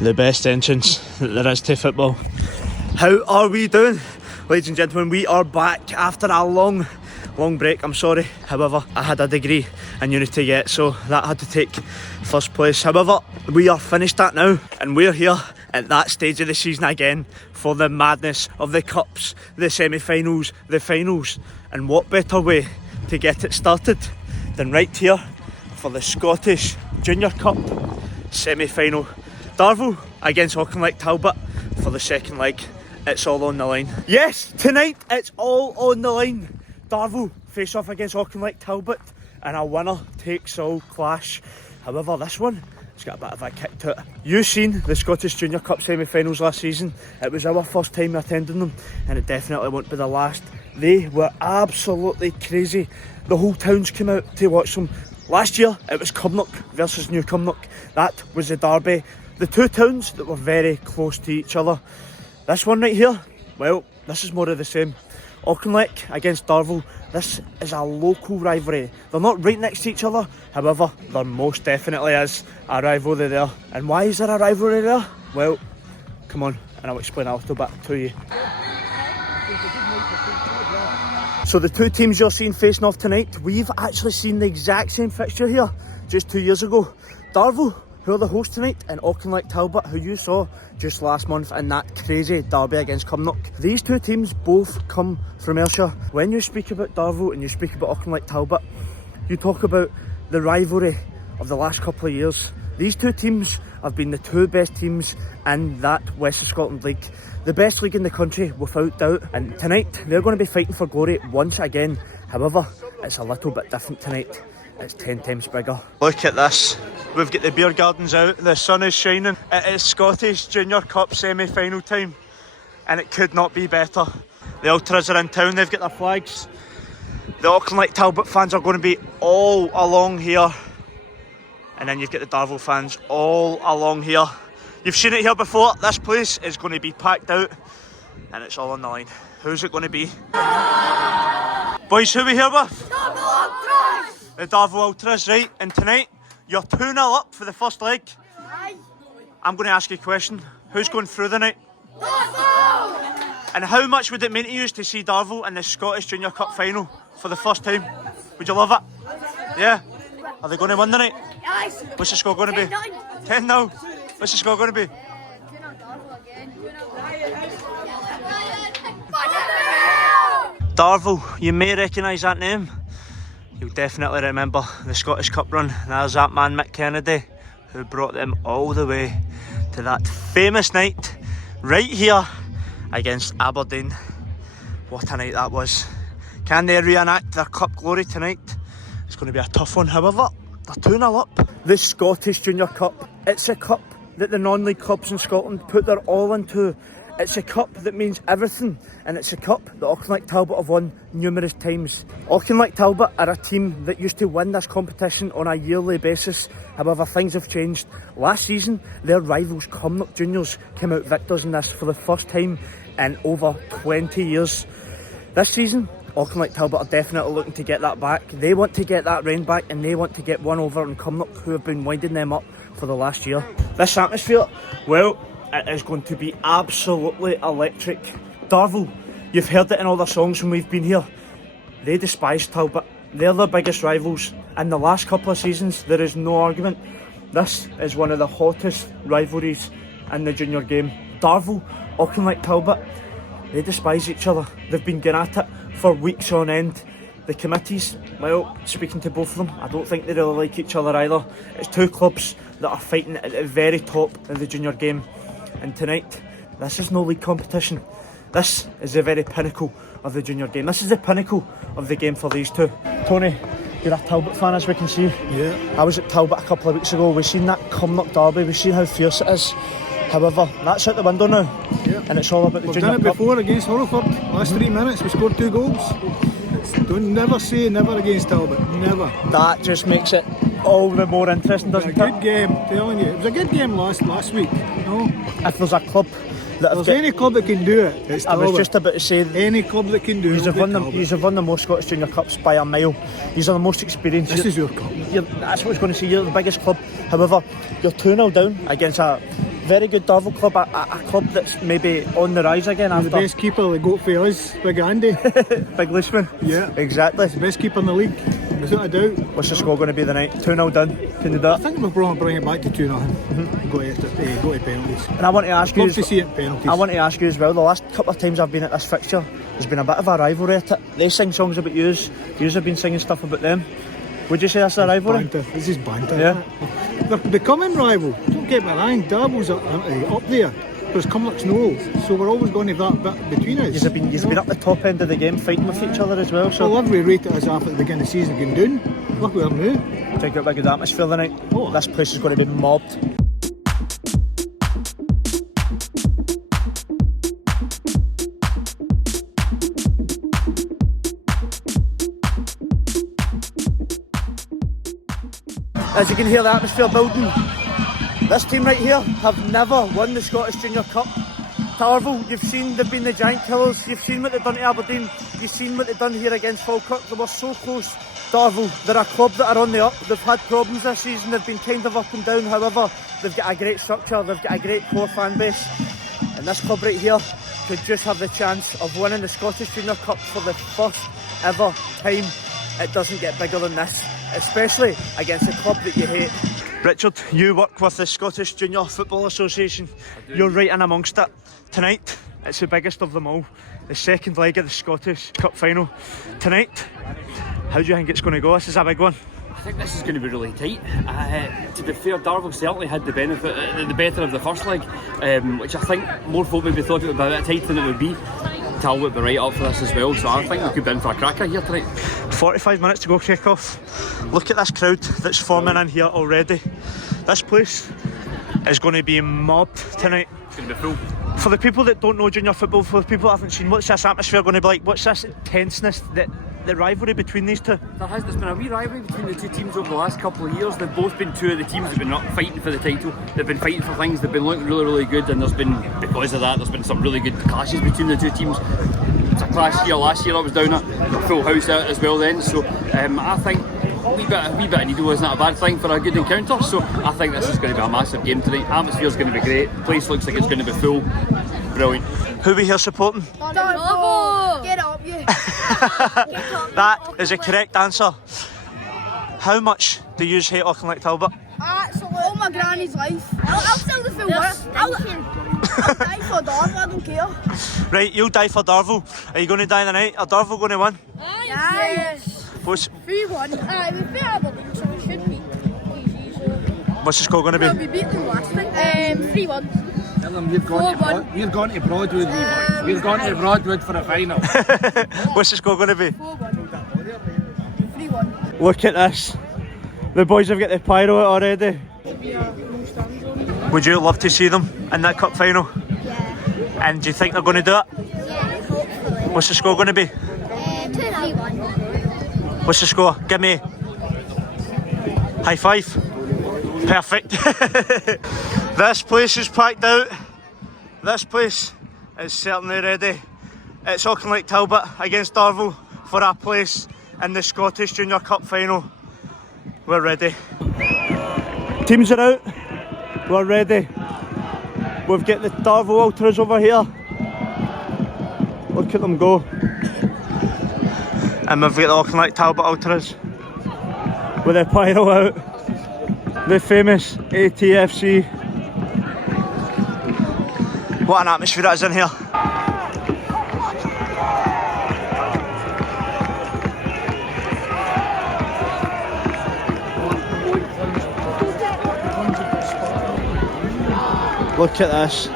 The best entrance that there is to football. How are we doing? Ladies and gentlemen, we are back after a long break, I'm sorry. However, I had a degree in uni to get, so that had to take first place. However, we are finished that now, and we're here at that stage of the season again for the madness of the cups, the semi-finals, the finals. And what better way to get it started than right here for the Scottish Junior Cup semi-final. DARVEL against Auchinleck Talbot for the second leg. It's all on the line. Yes, tonight it's all on the line. DARVEL face off against Auchinleck Talbot and a winner takes all clash. However, this one, it's got a bit of a kick to it. You've seen the Scottish Junior Cup semi-finals last season. It was our first time attending them, and it definitely won't be the last. They were absolutely crazy. The whole towns came out to watch them. Last year, it was Cumnock versus New Cumnock. That was the derby. The two towns that were very close to each other. This one right here, well, this is more of the same. Auchinleck against DARVEL. This is a local rivalry. They're not right next to each other, however, there most definitely is a rivalry there. And why is there a rivalry there? Well, come on, and I'll explain a little bit to you. So the two teams you're seeing facing off tonight, we've actually seen the exact same fixture here just 2 years ago. DARVEL, who are the hosts tonight, and Auchinleck Talbot, who you saw just last month in that crazy derby against Cumnock. These two teams both come from Ayrshire. When you speak about DARVEL and you speak about Auchinleck Talbot, you talk about the rivalry of the last couple of years. These two teams have been the two best teams in that West of Scotland league. The best league in the country, without doubt. And tonight, they're going to be fighting for glory once again. However, it's a little bit different tonight. It's 10 times bigger. Look at this. We've got the beer gardens out, the sun is shining. It is Scottish Junior Cup semi-final time, and it could not be better. The Ultras are in town, they've got their flags. The Auchinleck Talbot fans are going to be all along here. And then you've got the DARVEL fans all along here. You've seen it here before, this place is going to be packed out, and it's all on the line. Who's it going to be? Boys, who are we here with? The DARVEL Ultras, right? And tonight, you're 2-0 up for the first leg. Aye. I'm going to ask you a question. Who's going through the night? DARVEL! And how much would it mean to you to see DARVEL in the Scottish Junior Cup final for the first time? Would you love it? Yeah? Are they going to win the night? Yes. What's the score going to be? 10-0. What's the score going to be? DARVEL, you may recognise that name. You'll definitely remember the Scottish Cup run. There's that man McNally who brought them all the way to that famous night right here against Aberdeen. What a night that was. Can they reenact their cup glory tonight? It's going to be a tough one. However, they're 2-0 up. The Scottish Junior Cup, it's a cup that the non-league clubs in Scotland put their all into. It's a cup that means everything, and it's a cup that Auchinleck Talbot have won numerous times. Auchinleck Talbot are a team that used to win this competition on a yearly basis. However, things have changed. Last season, their rivals Cumnock Juniors came out victors in this for the first time in over 20 years. This season, Auchinleck Talbot are definitely looking to get that back. They want to get that reign back, and they want to get one over on Cumnock, who have been winding them up for the last year. This atmosphere, well, it is going to be absolutely electric. DARVEL, you've heard it in all their songs when we've been here. They despise Talbot. They're their biggest rivals. In the last couple of seasons, there is no argument. This is one of the hottest rivalries in the junior game. DARVEL, Auchinleck Talbot, they despise each other. They've been going at it for weeks on end. The committees, well, speaking to both of them, I don't think they really like each other either. It's two clubs that are fighting at the very top of the junior game. And tonight, this is no league competition. This is the very pinnacle of the junior game. This is the pinnacle of the game for these two. Tony, you're a Talbot fan, as we can see. Yeah. I was at Talbot a couple of weeks ago. We've seen that Cumnock derby. We've seen how fierce it is. However, that's out the window now. Yeah. And it's all about the junior cup. We've done it before against Hurlford. Last 3 minutes, we scored 2 goals. Don't never say never against Talbot. Never. That just makes it all the more interesting, doesn't it? It was a good game, telling you. It was a good game last week. No. If there's a club that there's any club that can do it, it's Talbot. I was just about to say any club that can do it. You've won the most Scottish Junior Cups by a mile. These are the most experienced. This is your cup. That's what I was going to say. You're the biggest club. However, you're 2-0 down against a very good Darvel club, a club that's maybe on the rise again after... The best keeper, the goat for us, Big Andy. Big Leishman. Yeah. Exactly. The best keeper in the league, without a doubt. What's the score going to be tonight? 2-0 done. Can you do I it? think we'll bring it back to 2-0. Go to penalties. And I want to ask you... Love to see it penalties. I want to ask you as well, the last couple of times I've been at this fixture, there's been a bit of a rivalry at it. They sing songs about yous have been singing stuff about them. Would you say that's a rivalry? Banter. This is banter. Yeah. They're becoming rival. Don't get me wrong, Darvel's up there, but Cumnock's no. So we're always going to have that bit between us. You've been up the top end of the game fighting with each other as well. So I love we rate it as after the beginning of the season going down. Look where I'm now. think it'll be a good atmosphere tonight. Oh. This place is going to be mobbed. As you can hear the atmosphere building, this team right here have never won the Scottish Junior Cup. Darvel, you've seen they've been the giant killers, you've seen what they've done to Aberdeen, you've seen what they've done here against Falkirk. They were so close. Darvel, they're a club that are on the up. They've had problems this season, they've been kind of up and down. However, they've got a great structure, they've got a great core fan base. And this club right here could just have the chance of winning the Scottish Junior Cup for the first ever time. It doesn't get bigger than this, especially against a club that you hate. Richard, you work with the Scottish Junior Football Association. You're right in amongst it. Tonight, it's the biggest of them all. The second leg of the Scottish Cup final. Tonight, how do you think it's going to go? This is a big one. I think this is going to be really tight. To be fair, Darvel certainly had the better of the first leg, which I think more folk maybe thought it would be a bit tighter than it would be. Talbot would be right up for this as well, so I think we could be in for a cracker here tonight. 45 minutes to go kick-off. Look at this crowd that's forming in here already. This place is going to be mobbed tonight. It's going to be full. For the people that don't know junior football, for the people that haven't seen, what's this atmosphere going to be like? What's this tenseness, the rivalry between these two? There's been a wee rivalry between the two teams over the last couple of years. They've both been two of the teams that have been not fighting for the title. They've been fighting for things, they've been looking really, really good, and because of that, there's been some really good clashes between the two teams. It's a clash here last year I was down at, full house out as well then, so I think a wee bit of needle isn't a bad thing for a good encounter, so I think this is going to be a massive game tonight. Atmosphere's going to be great, place looks like it's going to be full. Brilliant. Who are we here supporting? Darvel! Get up, you! That is a correct answer. How much do you hate Auchinleck Talbot? Absolutely. All my granny's life. I'll sell the full work. I'll die for Darvel, I don't care. Right, you'll die for Darvel. Are you going to die tonight? Are Darvel going to win? Yes. What's 3-1. Aye, we beat Aberdeen, so we should beat easy. So. the score going to Well, be? we beat them last time. 3-1. Tell them we're going to Broadwood, Levi. We're going to Broadwood for a final. What's the score going to be? 4-1. 3-1. Look at this. The boys have got the pyro out already. Would you love to see them in that cup final? Yeah. And do you think they're going to do it? Yeah, hopefully. What's the score going to be? 2-1. What's the score? Give me high five. Perfect. This place is packed out. This place is certainly ready. It's Auchinleck Talbot against Darvel for a place in the Scottish Junior Cup final. We're ready. Teams are out. We're ready. We've got the Darvel Ultras over here. Look at them go. And we've got the Auchinleck Talbot Ultras with their pyro out. The famous ATFC. What an atmosphere that is in here. Look at this.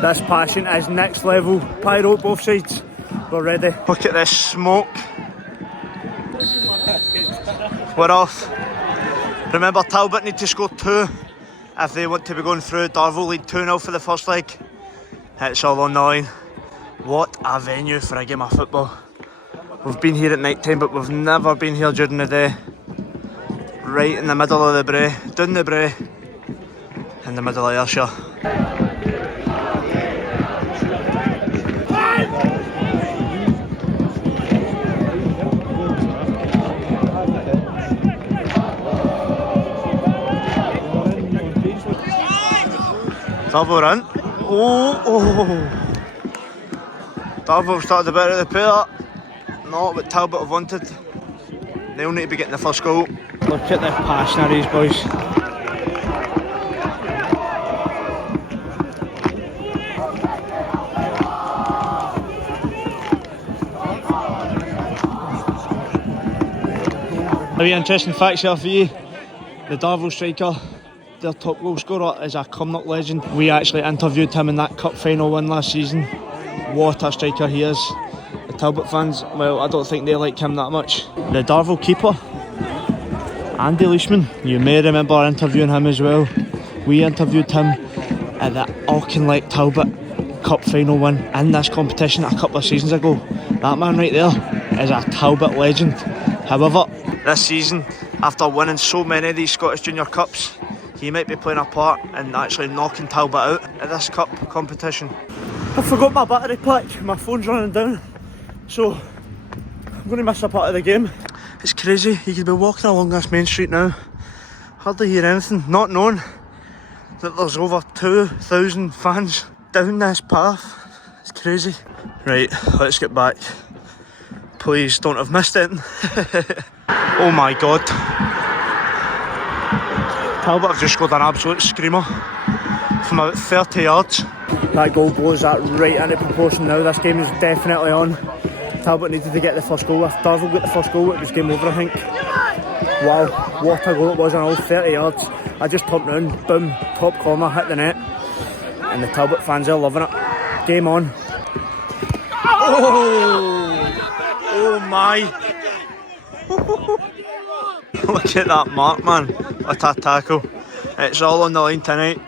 This passion is next level. Pyro both sides. We're ready. Look at this smoke. We're off. Remember, Talbot need to score 2 if they want to be going through. Darvel lead 2-0 for the first leg. It's all on the line. What a venue for a game of football. We've been here at night time, but we've never been here during the day. Right in the middle of the brae, down the brae, in the middle of Ayrshire. Darvel run. Oh. Darvel started a bit of the pair. Not what Talbot have wanted. They'll need to be getting the first goal. Look at the passion of these boys. A very interesting fact here for you. The Darvel striker, their top goal scorer, is a Cumnock legend. We actually interviewed him in that cup final win last season. What a striker he is. The Talbot fans, well, I don't think they like him that much. The Darvel keeper, Andy Leishman, you may remember interviewing him as well. We interviewed him at the Auchinleck Talbot Cup final win in this competition a couple of seasons ago. That man right there is a Talbot legend. However, this season, after winning so many of these Scottish Junior Cups, he might be playing a part in actually knocking Talbot out at this cup competition. I forgot my battery pack, my phone's running down, so I'm going to miss a part of the game. It's crazy, you could be walking along this main street now, hardly hear anything, not knowing that there's over 2,000 fans down this path. It's crazy. Right, let's get back. Please don't have missed it. Oh my god. Talbot have just scored an absolute screamer from about 30 yards. That goal blows that right into proportion now. This game is definitely on. Talbot needed to get the first goal. If Darvel got the first goal, it was game over, I think. Wow, what a goal it was on all 30 yards. I just turned round, boom, top corner, hit the net. And the Talbot fans are loving it. Game on. Oh my. Look at that mark, man. What a tackle. It's all on the line tonight.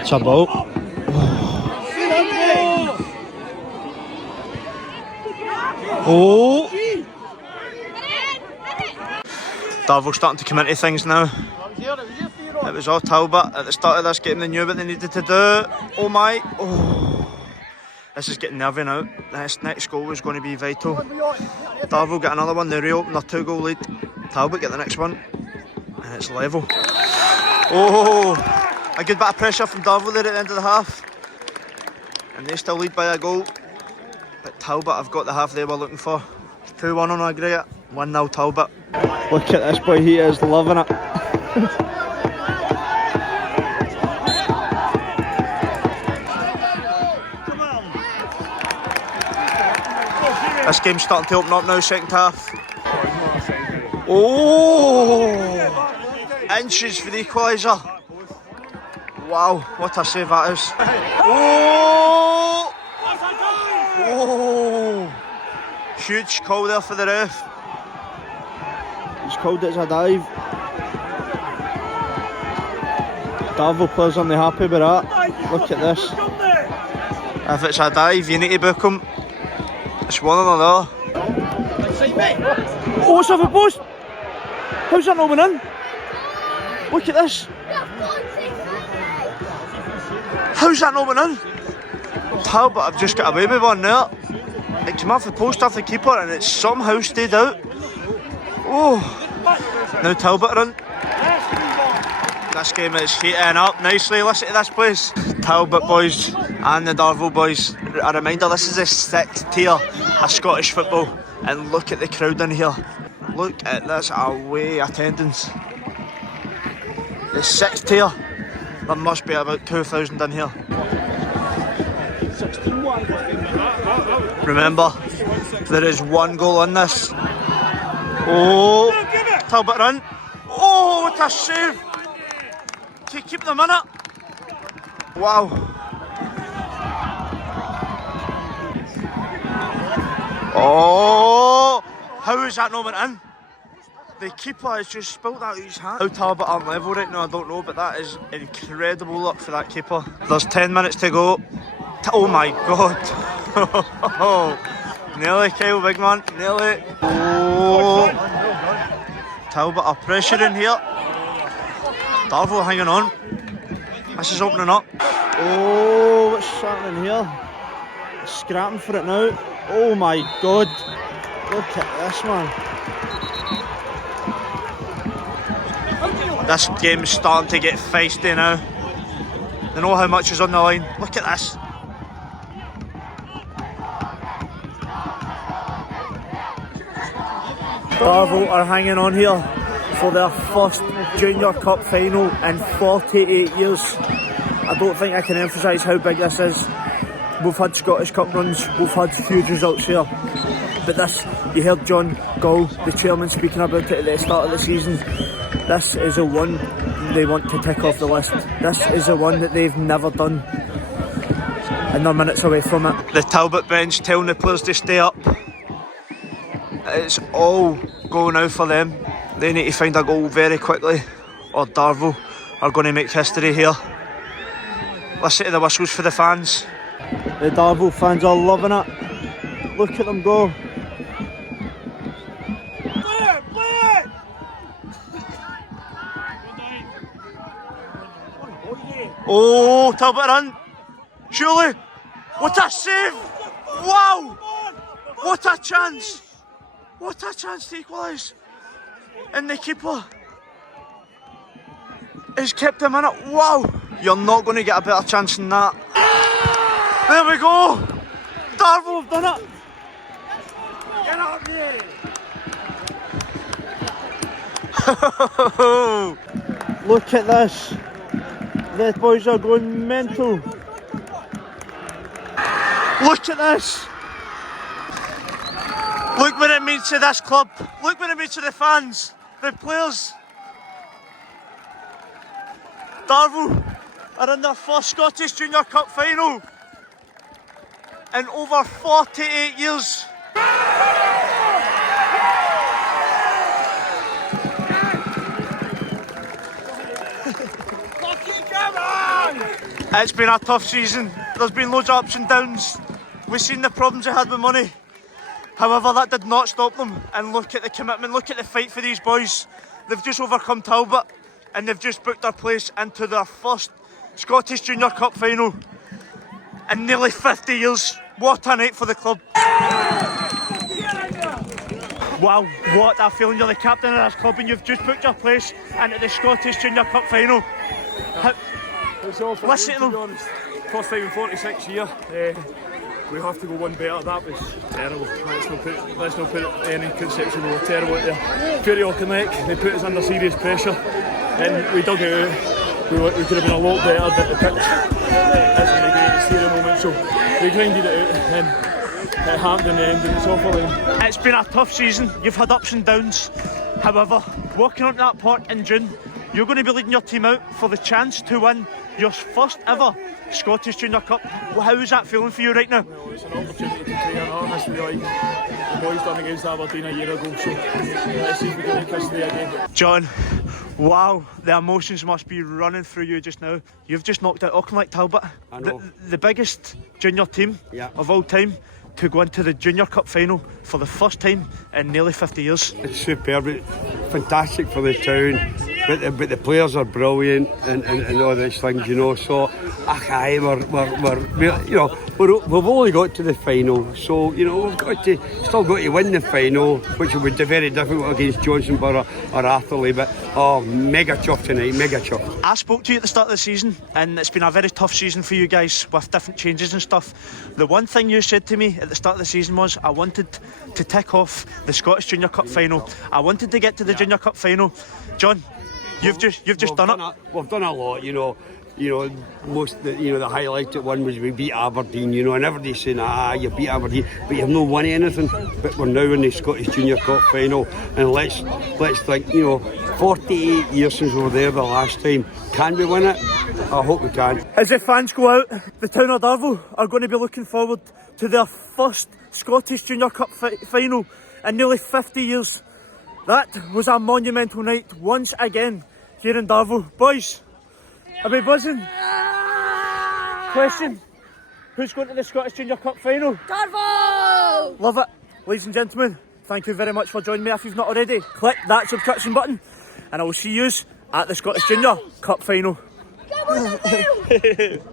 It's a ball. Oh. Darvel starting to come into things now. It was all Talbot at the start of this game. They knew what they needed to do. Oh my. Oh. This is getting nervy now. This next goal was going to be vital. Darvel get another one, they reopen their 2-goal lead. Talbot get the next one, and it's level. Oh, a good bit of pressure from Darvel there at the end of the half. And they still lead by a goal. But Talbot have got the half they were looking for. 2-1 on aggregate, 1-0 Talbot. Look at this boy, he is loving it. This game's starting to open up now, second half. Oh! Inches for the equaliser. Wow, what a save that is. Oh! Oh! Huge call there for the ref. He's called it as a dive. Darvel players aren't happy with that. Look at this. If it's a dive, you need to book him. It's one or another. Oh, it's off a post! How's that not been in? Look at this. How's that not been in? Talbot have just got away with one there. It came off the post off the keeper and it somehow stayed out. Oh! Now Talbot are in. This game is heating up nicely. Listen to this place. Talbot boys and the Darvel boys. A reminder, this is the 6th tier of Scottish football. And look at the crowd in here. Look at this away attendance. The 6th tier. There must be about 2,000 in here. Remember, there is 1 goal in this. Oh, Talbot run. Oh, what a save. Keep them in it. Wow. Oh, how is that not went in? The keeper has just spilt that out of his hand. How Talbot aren't level right now, I don't know, but that is incredible luck for that keeper. There's 10 minutes to go. Oh my god. Nearly, Kyle, big man, nearly. Oh. Talbot are pressuring here. Darvel hanging on. This is opening up. Oh, what's happening here? Scrapping for it now. Oh my god. Look at this, man. This game's starting to get feisty now. They know how much is on the line. Look at this. Darvel are hanging on here for their first Junior Cup final in 48 years. I don't think I can emphasise how big this is. We've had Scottish Cup runs, we've had huge results here. But this, you heard John Gull, the chairman, speaking about it at the start of the season. This is the one they want to tick off the list. This is the one that they've never done. And they're minutes away from it. The Talbot bench telling the players to stay up. It's all going out for them. They need to find a goal very quickly, or Darvel are going to make history here. Listen to the whistles for the fans. The Darvel fans are loving it. Look at them go. Blair, Blair! Oh, Talbot run. Surely. What a save! Wow! What a chance! What a chance to equalise. And the keeper has kept him in it. Wow! You're not going to get a better chance than that. There we go! Darvel have done it! Get up here! Look at this. The boys are going mental. Look at this. Look what it means to this club. Look what it means to the fans, the players. Darvel are in their first Scottish Junior Cup final in over 48 years. It's been a tough season. There's been loads of ups and downs. We've seen the problems they had with money. However, that did not stop them. And look at the commitment, look at the fight for these boys. They've just overcome Talbot and they've just booked their place into their first Scottish Junior Cup final in nearly 50 years. What a night for the club. Wow, what a feeling. You're the captain of this club and you've just booked your place into the Scottish Junior Cup final. It's all for Listen to them, to them. be honest. First time in 46 years. We have to go one better. That was terrible. Let's not put any conception. We were terrible out there. Fury Auchinleck, they put us under serious pressure and we dug it out. We could have been a lot better, but the pitch isn't a great steering moment, so we grinded it out and it happened in the end and it's all for them. It's been a tough season. You've had ups and downs. However, walking onto that park in June, you're going to be leading your team out for the chance to win your first ever Scottish Junior Cup. Well, how is that feeling for you right now? Well, it's an opportunity to try another history like the boys done against Aberdeen a year ago, so let's see if we can make history again. John, wow, the emotions must be running through you just now. You've just knocked out Auchinleck Talbot, I know. the biggest junior team of all time, to go into the Junior Cup final for the first time in nearly 50 years. It's superb, it's fantastic for the town, but the players are brilliant and all these things, you know. So, we've only got to the final, so you know we've still got to win the final, which will be very difficult against Johnsonborough or Atherley. But mega chuffed tonight, mega chuffed. I spoke to you at the start of the season, and it's been a very tough season for you guys with different changes and stuff. The one thing you said to me at the start of the season was, I wanted to tick off the Scottish Junior Cup final. I wanted to get to the Junior Cup final. John, you've just done it. We've done a lot, you know. Most the highlighted one was we beat Aberdeen, you know, and everybody's saying, you beat Aberdeen, but you've not won anything. But we're now in the Scottish Junior Cup final, and let's think, 48 years since we were there the last time. Can we win it? I hope we can. As the fans go out, the town of Darvel are going to be looking forward to their first Scottish Junior Cup final in nearly 50 years. That was a monumental night once again here in Darvel. Boys, are we buzzing? Question, who's going to the Scottish Junior Cup final? Darvel! Love it. Ladies and gentlemen, thank you very much for joining me. If you've not already, click that subscription button and I will see you at the Scottish Junior Cup final. Come on,